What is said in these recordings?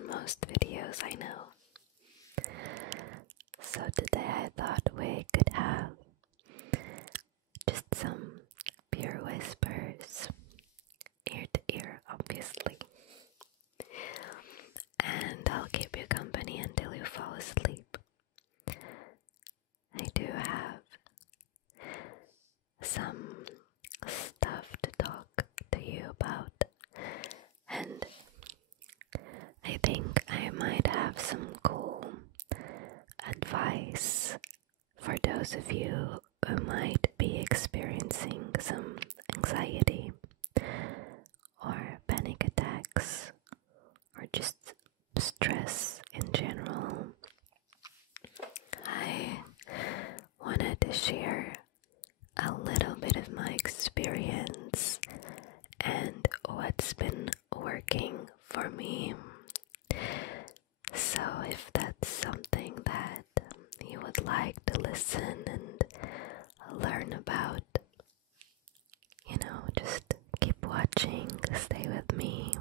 on most videos, I know. So today I thought we could have just some pure whispers, ear to ear, obviously. And I'll keep you company until you fall asleep. I do have some stuff to talk to you about, and I think I might have some cool advice for those of you who might be experiencing some anxiety or panic attacks or just stress in general. I wanted to share a little bit of my experience and what's been working for me. So if that's something that you would like to listen and learn about, just keep watching, stay with me.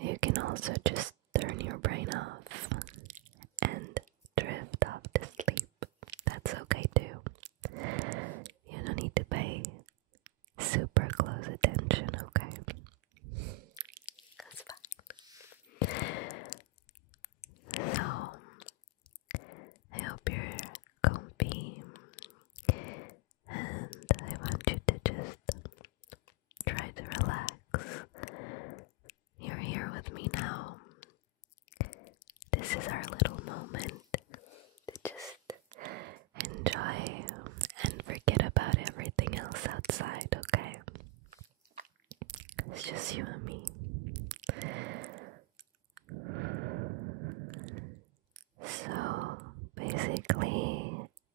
You can also just turn your brain off and drift off to sleep. That's okay too. You don't need to pay super close attention, okay? That's fine. So, I hope you're comfy, and I want you to just try to relax. You're here with me now. This is our little moment to just enjoy and forget about everything else outside, okay? It's just you and me. So, basically,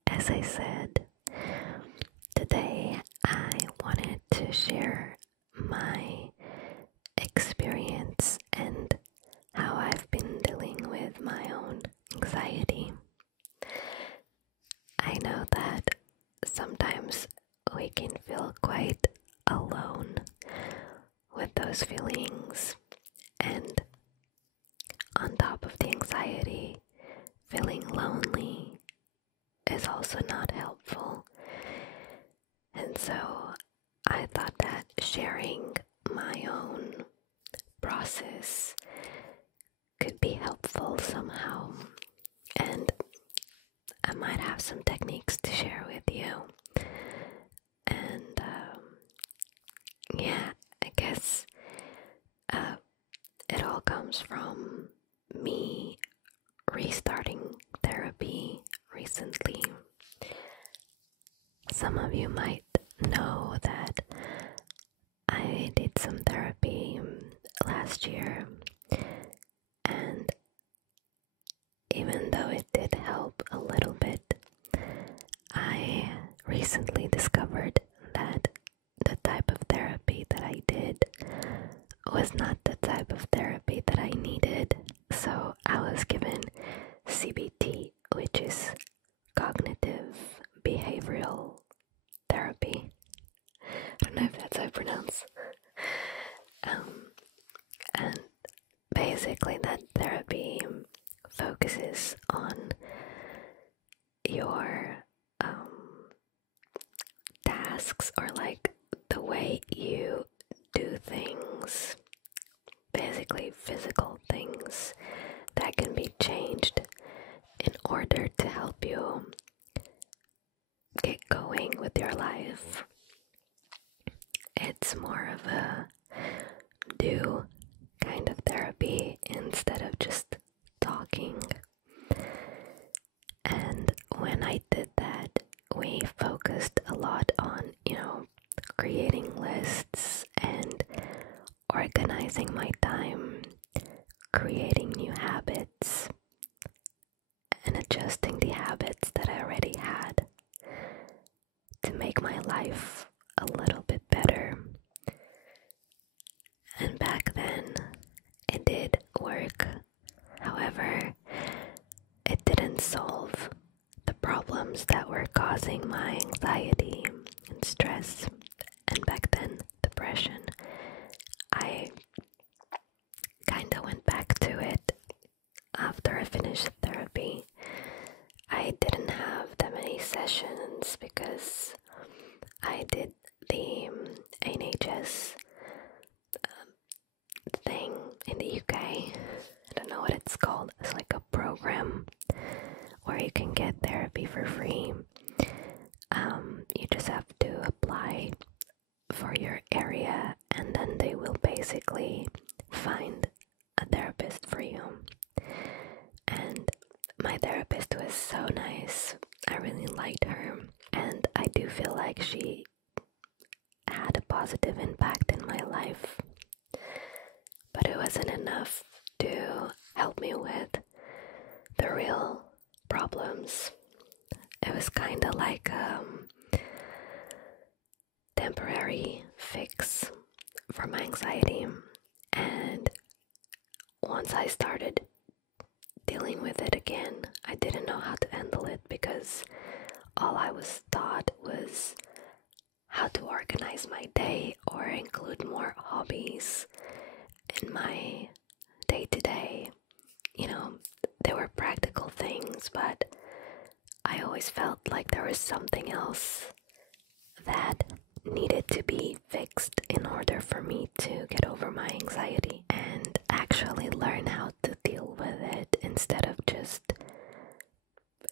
as I said, today I wanted to share my experience and how I've been dealing with my own anxiety. I know that sometimes we can feel quite alone with those feelings, and on top of the anxiety, feeling lonely is also not helpful. And so I thought that sharing my own process could be helpful somehow, and I might have some techniques to share with you. And yeah, I guess it all comes from me restarting therapy recently. Some of you might know that I did some therapy last year, and even though it did help a little bit, I recently discovered that the type of therapy that I did was not the type of therapy that I needed. So I was given CBT, which is cognitive behavioral therapy. I don't know if that's how I pronounce. And basically that therapy focuses on your tasks, or like the way you do things, basically physical things that can be changed in order to help you get going with your life. It's more of a do kind of therapy instead of just talking. And when I did that, we focused a lot on, creating lists and organizing my time, creating new habits, and adjusting the habits that I already had to make my life a little bit better. And back then, it did work. However, it didn't solve the problems that were causing my anxiety and stress, and back then, depression. I kinda went back to program where you can get therapy for free. You just have to apply for your area, and then they will basically find a therapist for you. And my therapist was so nice. I really liked her, and I do feel like she had a positive impact in my life. But it wasn't enough to help me with the real problems. It was kind of like a temporary fix for my anxiety. And once I started dealing with it again, I didn't know how to handle it, because all I was taught was how to organize my day or include more hobbies in my day-to-day. You know, they were practical things, but I always felt like there was something else that needed to be fixed in order for me to get over my anxiety and actually learn how to deal with it instead of just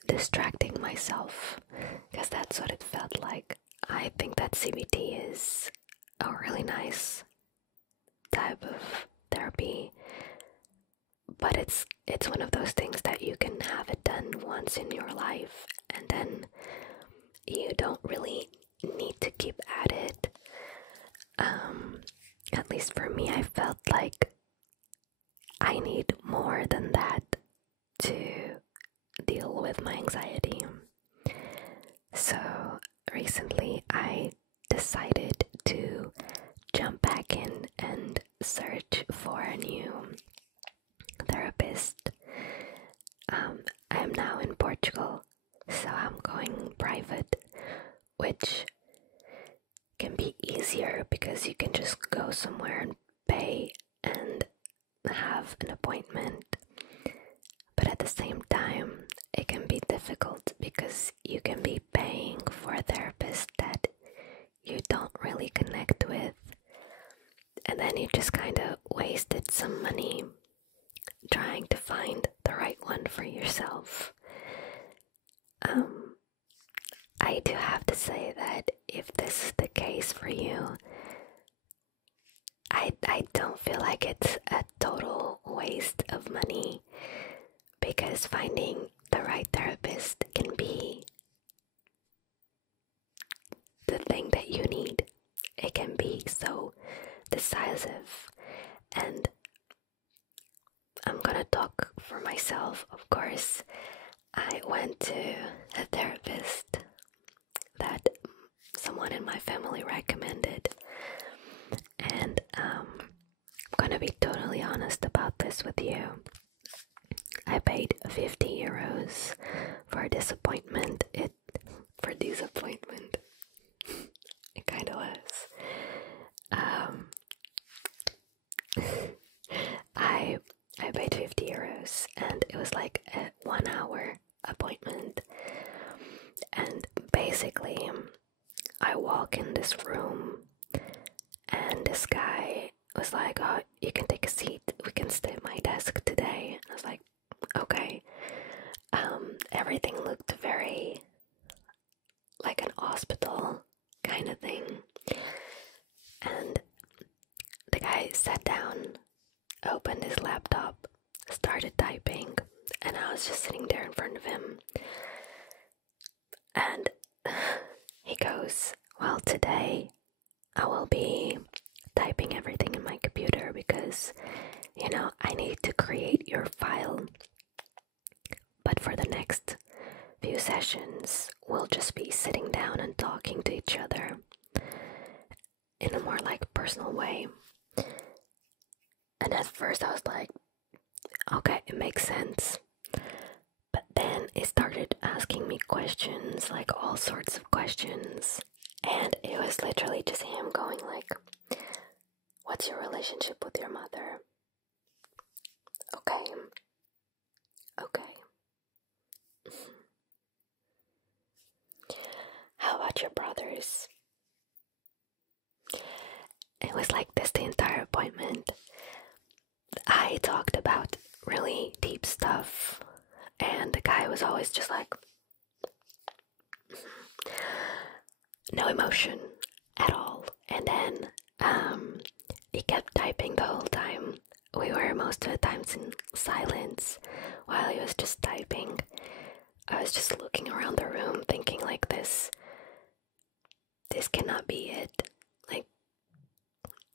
distracting myself, because that's what it felt like. I think that CBT is a really nice type of therapy, but it's one of those things that you can have it done once in your life, and then you don't really need to keep at it. At least for me, I felt like I need more than that to deal with my anxiety. So recently I decided to jump back in and search for a new therapist. I am now in Portugal, so I'm going private, which can be easier because you can just go somewhere and pay and have an appointment. But at the same time, it can be difficult because you can be paying for a therapist that you don't really connect with, and then you just kind of wasted some money trying to find the right one for yourself. I do have to say that if this is the case for you, I don't feel like it's a total waste of money, because finding the right therapist can be the thing that you need. It can be so decisive, and I'm gonna talk for myself, of course. I went to a therapist that someone in my family recommended, and I'm gonna be totally honest about this with you. I paid 50 euros for disappointment. It kind of was. I paid 50 euros, and it was like a 1 hour appointment. And basically, I walk in this room, and this guy was like, "Oh, you can take a seat. We can stay at my desk today." And I was like, "Okay." Everything looked very like an hospital kind of thing. And the guy sat down, opened his laptop, started typing, and I was just sitting there in front of him. And he goes, "Well, today I will be typing everything in my computer because, I need to create your file. But for the next few sessions, we'll just be sitting down and talking to each other in a more like personal way." And at first I was like, okay, it makes sense. But then he started asking me questions, like all sorts of questions. And it was literally just him going like, "What's your relationship with your mother? Okay. How about your brothers?" It was like this the entire appointment. I talked about really deep stuff, guy was always just like, no emotion at all. And then he kept typing the whole time. We were most of the times in silence while he was just typing. I was just looking around the room thinking like this cannot be it. Like,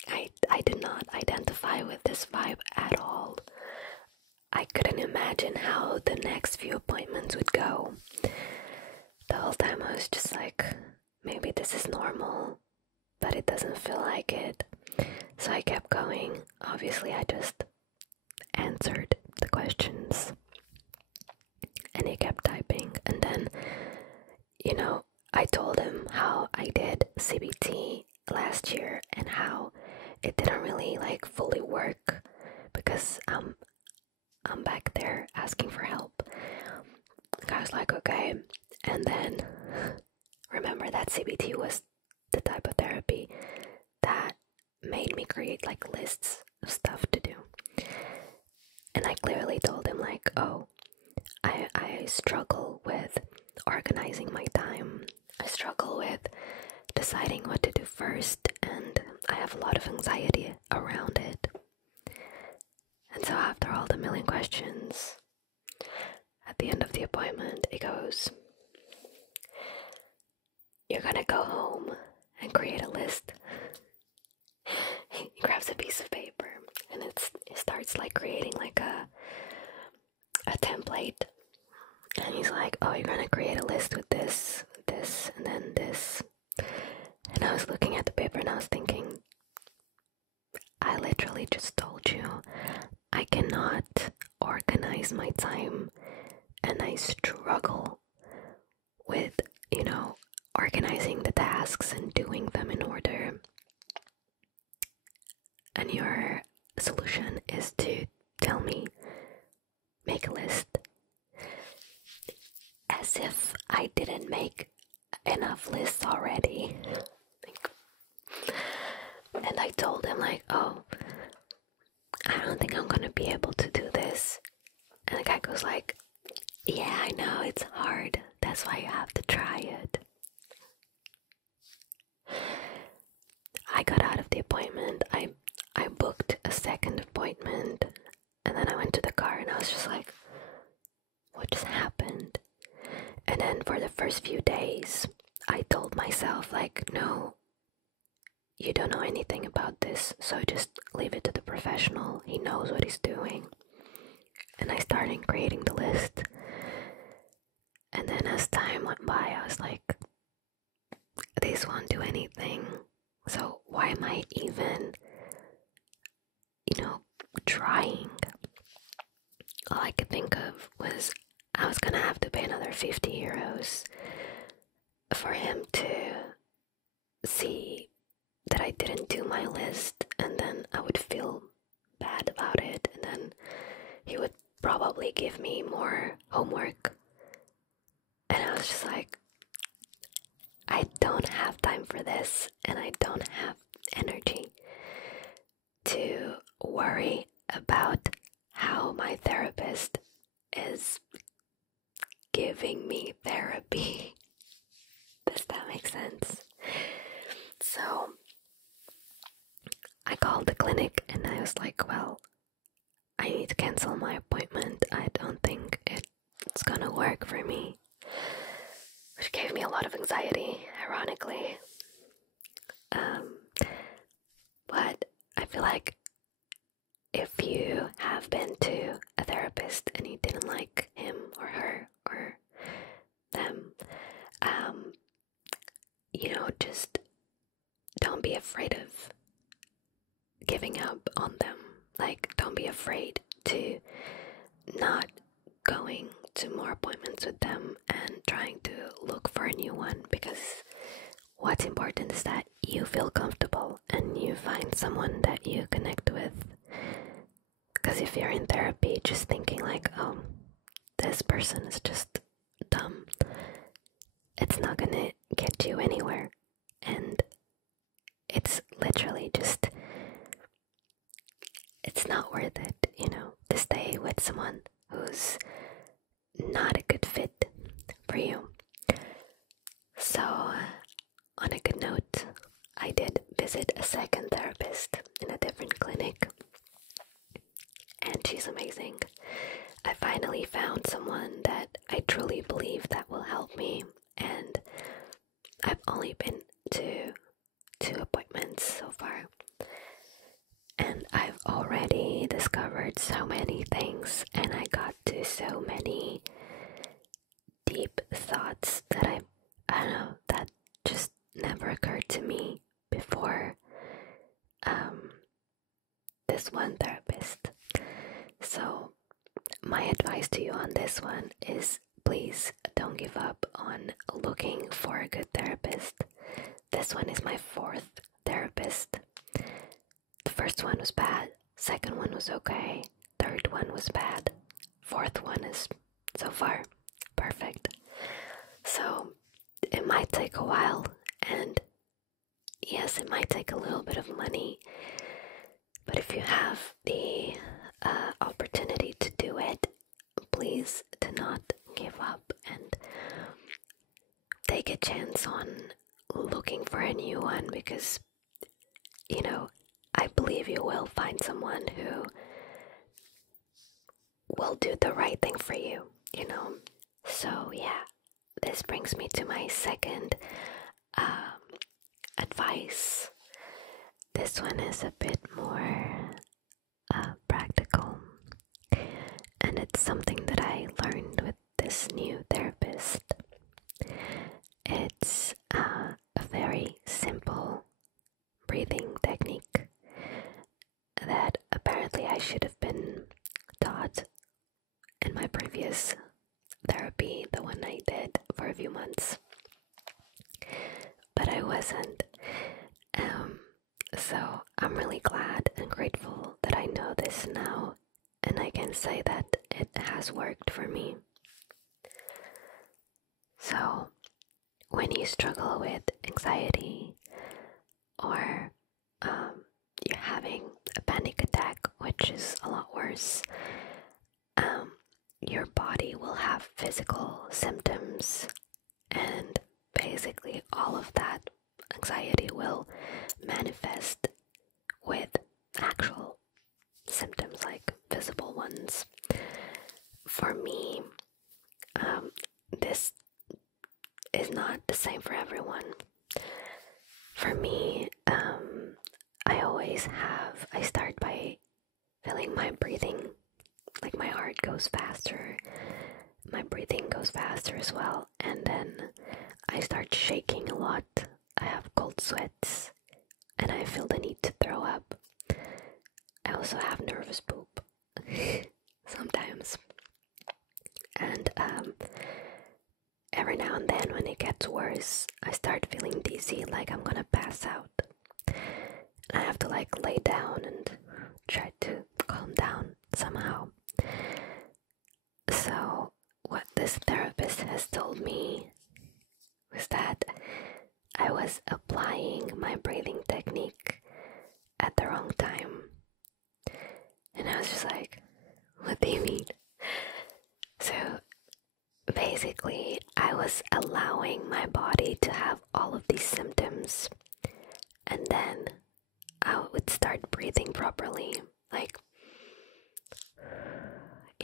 I did not identify with this vibe at all. I couldn't imagine how the next few appointments would go. The whole time I was just like, maybe this is normal, but it doesn't feel like it. So I kept going. Obviously, I just answered the questions and he kept typing. And then, I told him how I did CBT last year and how it didn't really like fully work because I'm back there asking for help. The guy was like, okay. And then remember that CBT was the type of therapy that made me create like lists of stuff to do. And I clearly told him like, oh, I struggle with organizing my time. I struggle with deciding what to do first, and I have a lot of anxiety around it. And so after all the million questions, at the end of the appointment, he goes, you're gonna go home and create a list. He grabs a piece of paper and it starts like creating like a template. And he's like, oh, you're gonna create a list with this, and then this. And I was looking at the paper and I was thinking, I literally just told you I cannot organize my time, and I struggle with, organizing the tasks and doing them in order. And your solution is to tell me, make a list. As if I didn't make enough lists already. And I told him like, oh, I don't think I'm gonna be able to do this. And the guy goes like, yeah, I know, it's hard. That's why you have to try it. I got out of the appointment. I booked a second appointment. And then I went to the car and I was just like, what just happened? And then for the first few days, I told myself like, no, you don't know anything about this, so just leave it to the professional. He knows what he's doing. And I started creating the list. And then as time went by, I was like, this won't do anything. So why am I even, trying? All I could think of was I was gonna have to pay another 50 euros for him to see that I didn't do my list, and then I would feel bad about it, and then he would probably give me more homework. And I was just like, I don't have time for this, and I don't have energy to worry about how my therapist is giving me therapy. Does that make sense? So I called the clinic and I was like, well, I need to cancel my appointment. I don't think it's gonna work for me. Which gave me a lot of anxiety, ironically. But I feel like if you have been to a therapist and you didn't like him or her or them, just don't be afraid of giving up on them. Like, don't be afraid to not going to more appointments with them and trying to look for a new one, because what's important is that you feel comfortable and you find someone that you connect with. Because if you're in therapy just thinking like, oh, this person is just dumb, it's not gonna get you anywhere. And it's literally just, it's not worth it, to stay with someone who's not a good for you. So, on a good note, I did visit a second therapist in a different clinic, and she's amazing. I finally found someone that I truly believe that will help me, and I've only been to 2 appointments so far, and I've already discovered so many things, and I got to so many deep thoughts that I don't know, that just never occurred to me before this one therapist. So my advice to you on this one is, please don't give up on looking for a good therapist. This one is my 4th therapist. The first one was bad, second one was okay, third one was bad, fourth one is so far perfect. So it might take a while, and yes, it might take a little bit of money, but if you have the opportunity to do it, please do not give up and take a chance on looking for a new one, because, you know, I believe you will find someone who will do the right thing for you, you know. So yeah, this brings me to my second advice. This one is a bit more practical, and it's something that I learned with this new therapist. It's a very simple breathing technique that apparently I should have been taught in my previous therapy, the one I did for a few months, but I wasn't. So I'm really glad and grateful that I know this now, and I can say that it has worked for me. So when you struggle with anxiety, or you're having a panic attack, which is a lot worse, your body will have physical symptoms, and basically all of that anxiety will manifest with actual symptoms, like visible ones. For me, this is not the same for everyone. For me, I start by feeling my breathing, like my heart goes faster, my breathing goes faster as well, and then I start shaking a lot. I have cold sweats, and I feel the need to throw up. I also have nervous poop sometimes, and every now and then when it gets worse, I start feeling dizzy, like I'm gonna pass out. I have to like lay down and try to calm down somehow. So what this therapist has told me was that I was applying my breathing technique at the wrong time. And I was just like, what do you mean? So basically, I was allowing my body to have all of these symptoms, and then I would start breathing properly, like,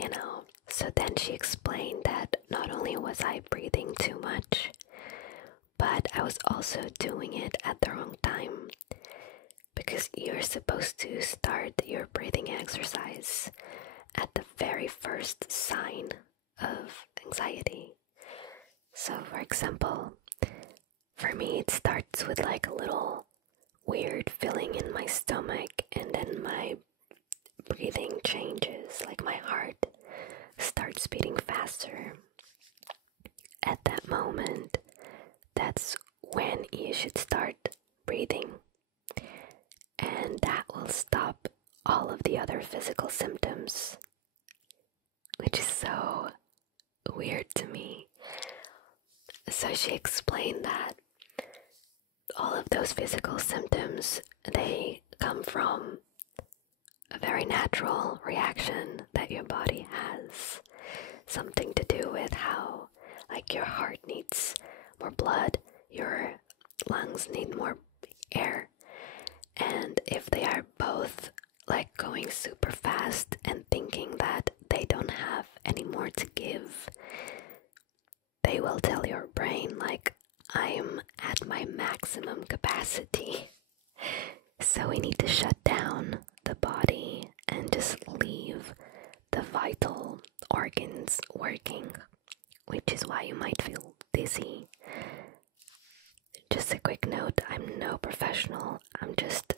you know. So then she explained that not only was I breathing too much, but I was also doing it at the wrong time, because you're supposed to start your breathing exercise at the very first sign of anxiety. So for example, for me it starts with like a little weird feeling in my stomach, and then my breathing changes, like my heart starts beating faster. At that moment, that's when you should start breathing, and that will stop all of the other physical symptoms, which is so weird to me. So she explained that all of those physical symptoms, they come from a very natural reaction that your body has, something to do with how like like your heart needs more blood, your lungs need more air, and if they are both like going super fast and thinking that they don't have any more to give, they will tell your brain like, I am at my maximum capacity. So we need to shut down the body and just leave the vital organs working, which is why you might feel dizzy. Just a quick note, I'm no professional, I'm just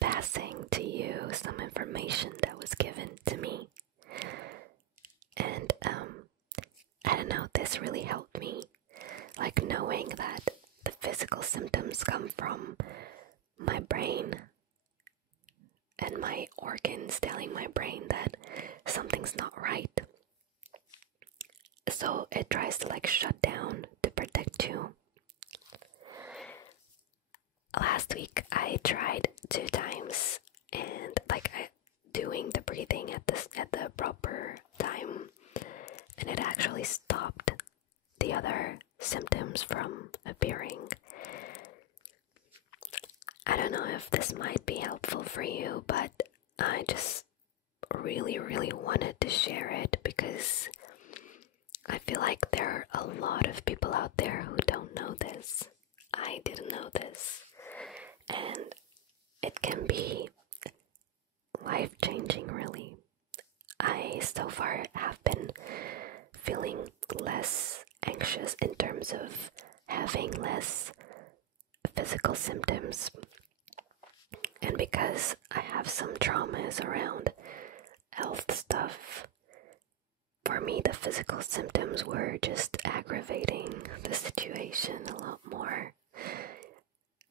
passing to you some information that was given to me. And I don't know, this really helped me, like knowing that the physical symptoms come from my brain and my organs telling my brain that something's not right. So it tries to like shut down to protect you. Last week I tried 2 times and doing the breathing at the proper time, and it actually stopped the other symptoms from appearing. I don't know if this might be helpful for you, but I just really wanted to share it because I feel like there are a lot of people out there who don't know this. I didn't know this, and it can be life-changing, really. I so far have been feeling less anxious in terms of having less physical symptoms, and because I have some traumas around health stuff, for me the physical symptoms were just aggravating the situation a lot more.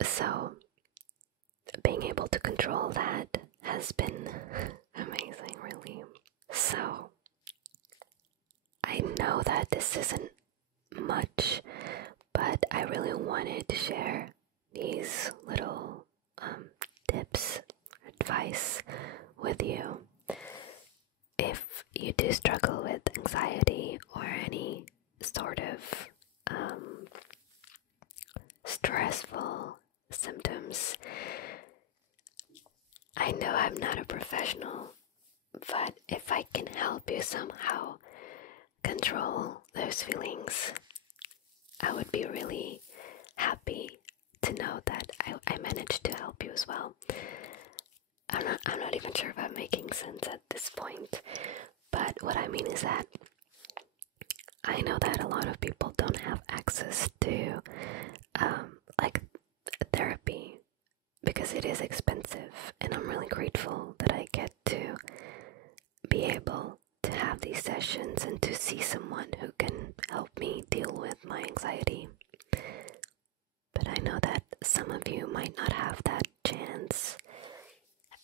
So being able to control that has been amazing, really. So I know that this isn't much, but I really wanted to share these little tips, advice with you. If you do struggle with anxiety or any sort of stressful symptoms, I know I'm not a professional, but if I can help you somehow control those feelings, I would be really happy to know that I managed to help you as well. I'm not even sure if I'm making sense at this point, but what I mean is that I know that a lot of people don't have access to therapy because it is expensive, and I'm really grateful that I get to be able to have these sessions and to see someone who can help me deal with my anxiety. But I know that some of you might not have that chance,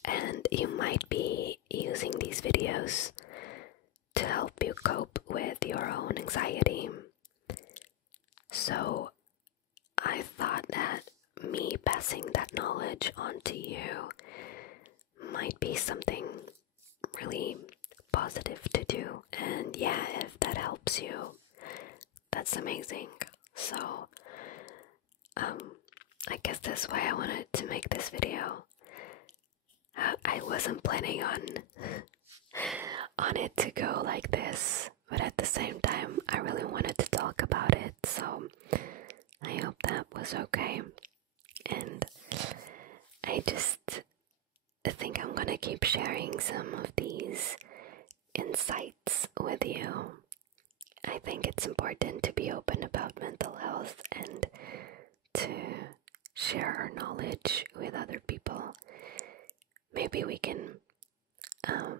and you might be using these videos to help you cope with your own anxiety. So I thought that me passing that knowledge on to you might be something really positive to do. And yeah, if that helps you, that's amazing. So I guess that's why I wanted to make this video. I wasn't planning on it to go like this, but at the same time I really wanted to talk about it, so I hope that was okay. And I just think I'm gonna keep sharing some of these insights with you. I think it's important to be open about mental health and to share our knowledge with other people. Maybe we can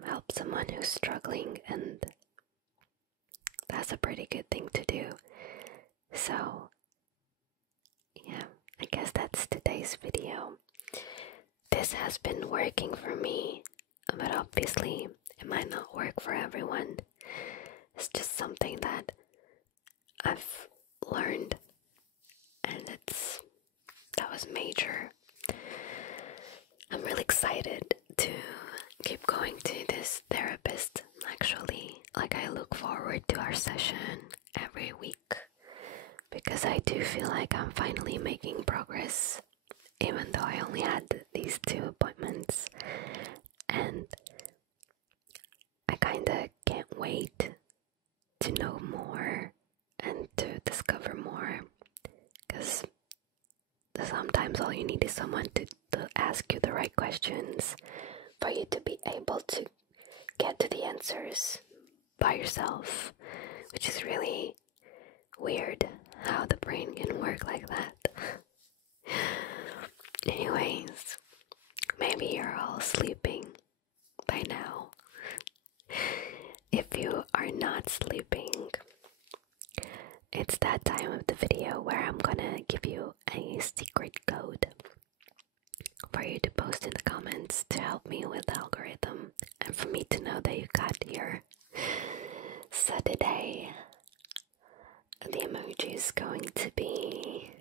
help someone who's struggling, and that's a pretty good thing to do. So yeah, I guess that's today's video. This has been working for me, but obviously it might not work for everyone. It's just something that I've learned, and that was major. I'm really excited to keep going to this therapist, actually. Like, I look forward to our session every every week, because I do feel like I'm finally making progress, even though I only had these 2 appointments. And I kinda can't wait to know more and to discover more, because sometimes all you need is someone to ask you the right questions for you to be able to get to the answers by yourself, which is really weird how the brain can work like that. Anyways, maybe you're all sleeping by now. If you are not sleeping, it's that time of the video where I'm gonna give you a secret code for you to post in the comments to help me with the algorithm and for me to know that you got here. So today, the emoji is going to be...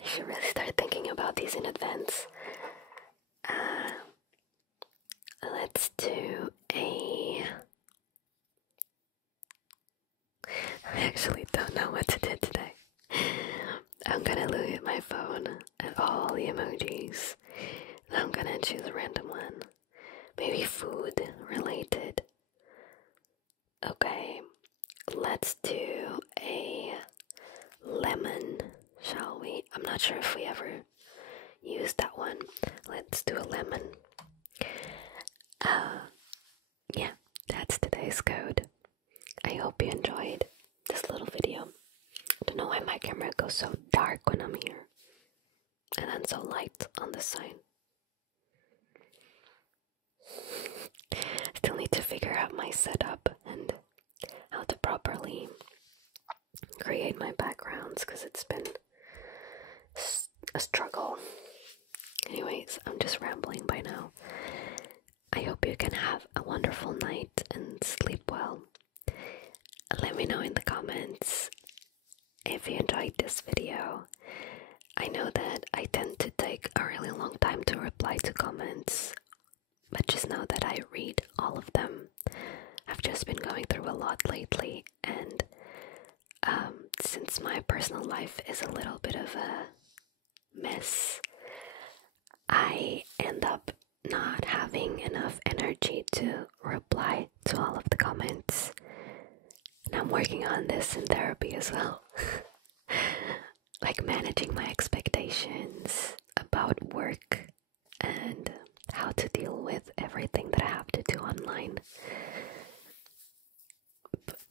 I should really start thinking about these in advance. Let's do a... I actually don't know what to do today. I'm gonna look at my phone at all the emojis, and I'm gonna choose a random one. Maybe food related. Okay, let's do a lemon, shall we? I'm not sure if we ever used that one. Let's do a lemon. Yeah, that's today's code. I hope you enjoyed this little video. I don't know why my camera goes so dark when I'm here, and then so light on this side. Still need to figure out my setup and how to properly create my backgrounds, because it's been a struggle. Anyways, I'm just rambling by now. I hope you can have a wonderful night and sleep well. Let me know in the comments if you enjoyed this video. I know that I tend to take a really long time to reply to comments, but just know that I read all of them. I've just been going through a lot lately, and since my personal life is a little bit of a mess, I end up not having enough energy to reply to all of the comments. And I'm working on this in therapy as well. Like managing my expectations about work and how to deal with everything that I have to do online.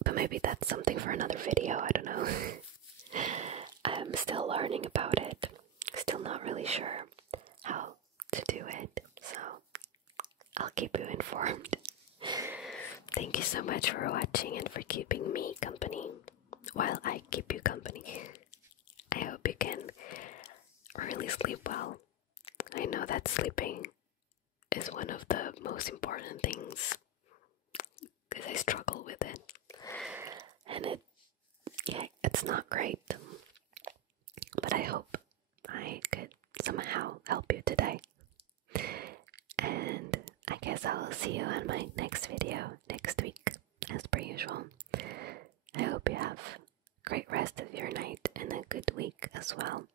But maybe that's something for another video, I don't know. I'm still learning about it. Still not really sure how to do it, so I'll keep you informed. Thank you so much for watching and for keeping me company while I keep you company. I hope you can really sleep well. I know that sleeping is one of the most important things, because I struggle with it, and it's not great, but I hope I could somehow help you today. And I guess I'll see you on my next video next week, as per usual. I hope you have a great rest of your night and a good week as well.